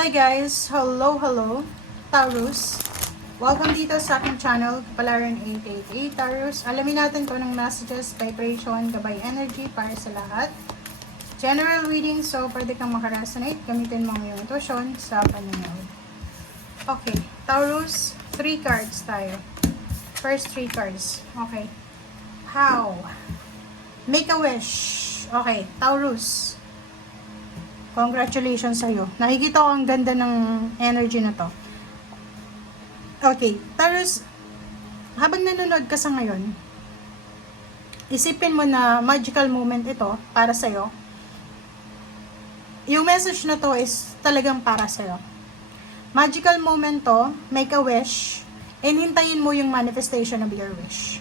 Hi guys! Hello! Taurus. Welcome dito sa aking channel, Kapalaran 888 Taurus. Alamin natin kung anong messages, vibration, gabay energy para sa lahat. General reading, so pwede kang makaresonate. Gamitin mo ang iyong intuition sa panonood. Okay, Taurus, 3 cards tayo. First 3 cards. Okay. How? Make a wish. Okay, Taurus. Congratulations sa'yo. Nakikita ko ang ganda ng energy na to. Okay, Taurus, habang nanonood ka sa ngayon, isipin mo na magical moment ito para sa'yo. Yung message na to is talagang para sa'yo. Magical moment to, make a wish, and hintayin mo yung manifestation of your wish.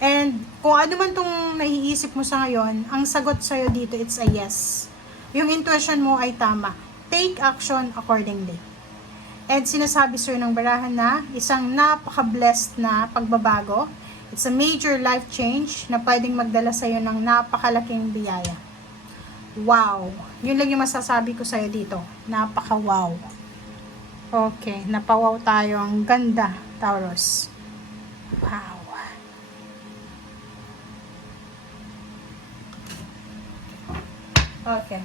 And kung ano man tong naiisip mo sa ngayon, ang sagot sa'yo dito, it's a yes. Yung intuition mo ay tama. Take action accordingly. And sinasabi sa'yo ng barahan na isang napaka-blessed na pagbabago. It's a major life change na pwedeng magdala sa'yo ng napakalaking biyaya. Wow! Yun lang yung masasabi ko sa'yo dito. Napaka-wow. Okay, napawaw tayo. Ang ganda, Taurus. Wow. Okay.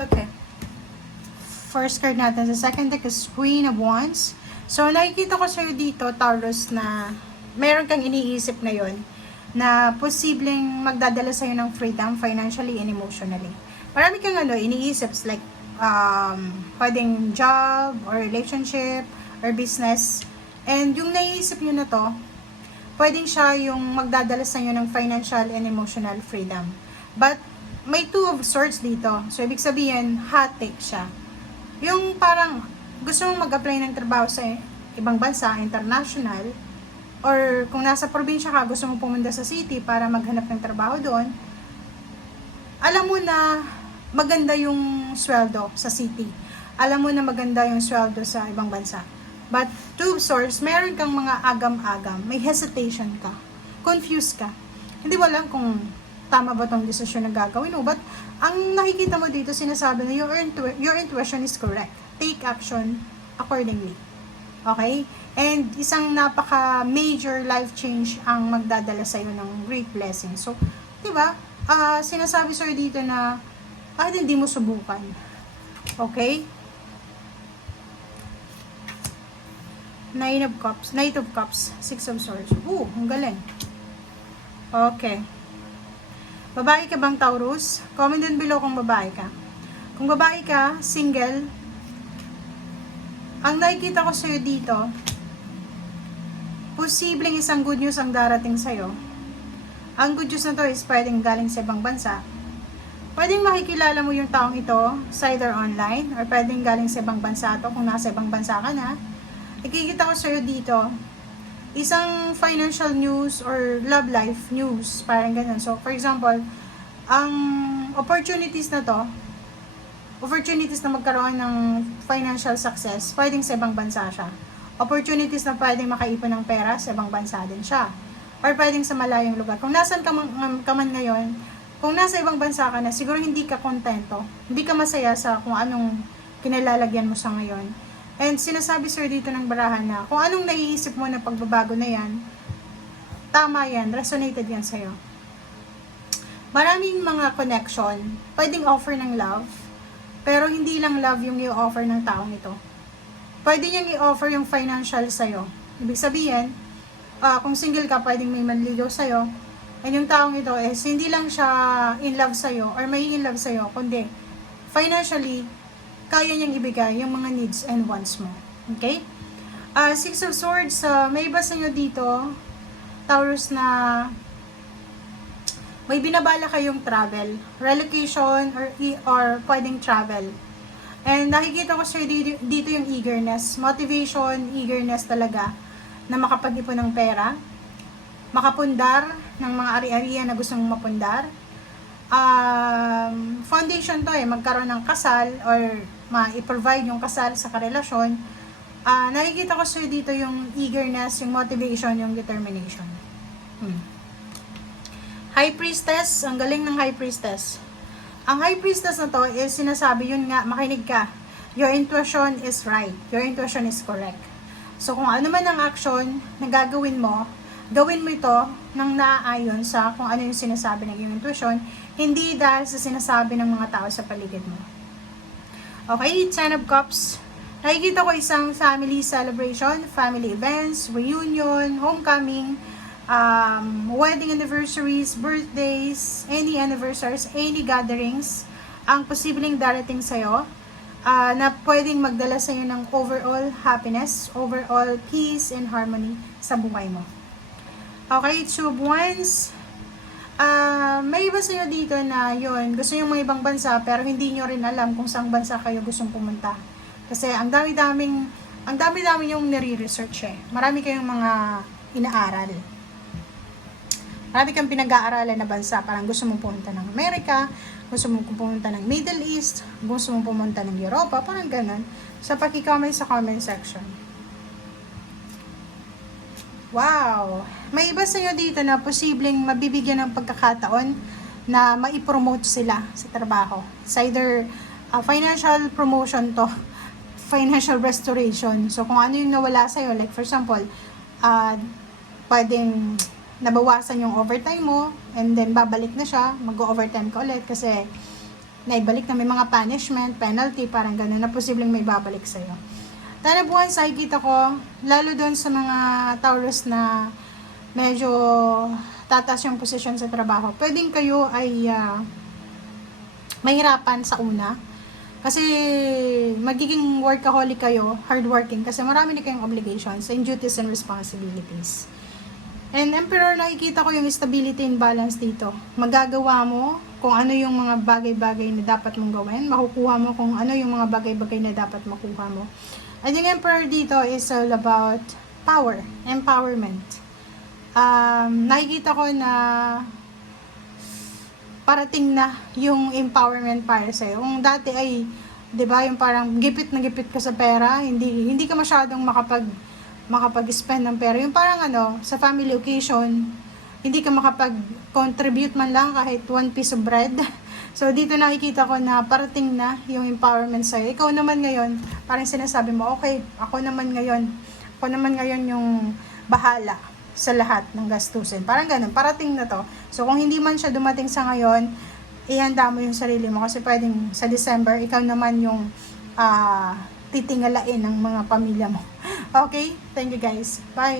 Okay. First card natin sa second deck is Queen of Wands. So, nakikita ko sa'yo dito, Taurus, na meron kang iniisip ngayon na posibleng magdadala sa'yo ng freedom financially and emotionally. Marami kang iniisip like pwedeng job or relationship or business. And yung naiisip nyo na to, pwedeng siya yung magdadala sa'yo ng financial and emotional freedom. But, may 2 of swords dito. So, ibig sabihin, hot take siya. Yung parang gusto mong mag-apply ng trabaho sa ibang bansa, international, or kung nasa probinsya ka, gusto mong pumunta sa city para maghanap ng trabaho doon, alam mo na maganda yung sweldo sa city. Alam mo na maganda yung sweldo sa ibang bansa. But, 2 of swords, meron kang mga agam-agam. May hesitation ka. Confused ka. Hindi mo alam kung tama ba tong desisyon na gagawin mo. But, ang nakikita mo dito, sinasabi na your intuition is correct. Take action accordingly. Okay? And isang napaka-major life change ang magdadala sa'yo ng great blessing. So, di ba? Sinasabi sa'yo dito na bakit hindi mo subukan? Okay? Knight of Cups, 6 of Swords. Ang galing. Okay. Babae ka bang Taurus? Comment down below kung babae ka. Kung babae ka, single, ang nakikita ko sa'yo dito, posibleng isang good news ang darating sa'yo. Ang good news na to is pwedeng galing sa ibang bansa. Pwedeng makikilala mo yung taong ito sa either online or pwedeng galing sa ibang bansa to kung nasa ibang bansa ka na. Nakikita ko sa'yo dito, isang financial news or love life news, parang ganun. So, for example, ang opportunities na to, opportunities na magkaroon ng financial success, pwedeng sa ibang bansa siya. Opportunities na pwedeng makaipon ng pera, sa ibang bansa din siya. Or pwedeng sa malayong lugar. Kung nasan ka man ngayon, kung nasa ibang bansa ka na, siguro hindi ka kontento, hindi ka masaya sa kung anong kinalalagyan mo sa ngayon. And sinasabi sir dito ng barahan na kung anong naiisip mo na pagbabago na yan, tama yan, resonated yan sa'yo. Maraming mga connection, pwedeng offer ng love, pero hindi lang love yung i-offer ng taong ito. Pwede niyang i-offer yung financial sa'yo. Ibig sabihin, kung single ka, pwedeng may manligaw sa'yo, and yung taong ito is hindi lang siya in love sa'yo or may in love sa'yo, kundi financially, kaya niyang ibigay yung mga needs and wants mo. Okay? 6 of Swords, may iba sa inyo dito, Taurus, na may binabala kayong travel, relocation, or pwedeng travel. And nakikita ko sir dito yung eagerness, motivation, eagerness talaga na makapag-ipon ng pera, makapundar ng mga ari-arian na gusto mong mapundar. Foundation to magkaroon ng kasal or ma-provide yung kasal sa karelasyon. Nakikita ko sir dito yung eagerness, yung motivation, yung determination. High Priestess, ang galing ng High Priestess. Ang High Priestess na to is sinasabi, yun nga, makinig ka. Your intuition is right. Your intuition is correct. So kung ano man ang action na gagawin mo, gawin mo ito nang naaayon sa kung ano yung sinasabi ng iyong intuition, hindi dahil sa sinasabi ng mga tao sa paligid mo. Okay, Ten of Cups. Nakikita ko isang family celebration, family events, reunion, homecoming, wedding anniversaries, birthdays, any anniversaries, any gatherings, ang posibleng darating sa'yo, na pwedeng magdala sa'yo ng overall happiness, overall peace and harmony sa buhay mo. Okay, Two of Wands. May iba sa'yo dito na yun, gusto yung mga ibang bansa pero hindi nyo rin alam kung saang bansa kayo gustong pumunta. Kasi ang dami-dami yung nire-research Marami kayong mga inaaral. Marami kang pinag-aaralan na bansa. Parang gusto mong pumunta ng Amerika, gusto mong pumunta ng Middle East, gusto mong pumunta ng Europa, parang ganun. Sa pakikomment sa comment section. Wow! May iba sa'yo dito na posibleng mabibigyan ng pagkakataon na maipromote sila sa trabaho. It's either financial promotion to, financial restoration. So, kung ano yung nawala sa'yo, like for example, pwedeng nabawasan yung overtime mo, and then babalik na siya, mag-overtime ka ulit kasi naibalik na may mga punishment, penalty, parang gano'n na posibleng may babalik sa'yo. Ten of Wands, nakikita ko, lalo doon sa mga Taurus na medyo tataas yung posisyon sa trabaho, pwedeng kayo ay mahirapan sa una. Kasi magiging workaholic kayo, hardworking, kasi marami na kayong obligations and duties and responsibilities. And Emperor, nakikita ko yung stability and balance dito. Magagawa mo kung ano yung mga bagay-bagay na dapat mong gawin, makukuha mo kung ano yung mga bagay-bagay na dapat makuha mo. And yung Emperor dito is all about power, empowerment. Nakikita ko na parating na yung empowerment para sa'yo. Kung dati ay, 'di ba, yung parang gipit na gipit ka sa pera, hindi ka masyadong makapag-spend ng pera. Yung parang sa family occasion, hindi ka makapag-contribute man lang kahit 1 piece of bread. So dito nakikita ko na parating na yung empowerment sa'yo. Ikaw naman ngayon, parang sinasabi mo, okay, ako naman ngayon yung bahala sa lahat ng gastusin. Parang ganun, parating na to. So kung hindi man siya dumating sa ngayon, ihanda mo yung sarili mo kasi pwedeng sa December, ikaw naman yung titingalain ng mga pamilya mo. Okay? Thank you guys. Bye!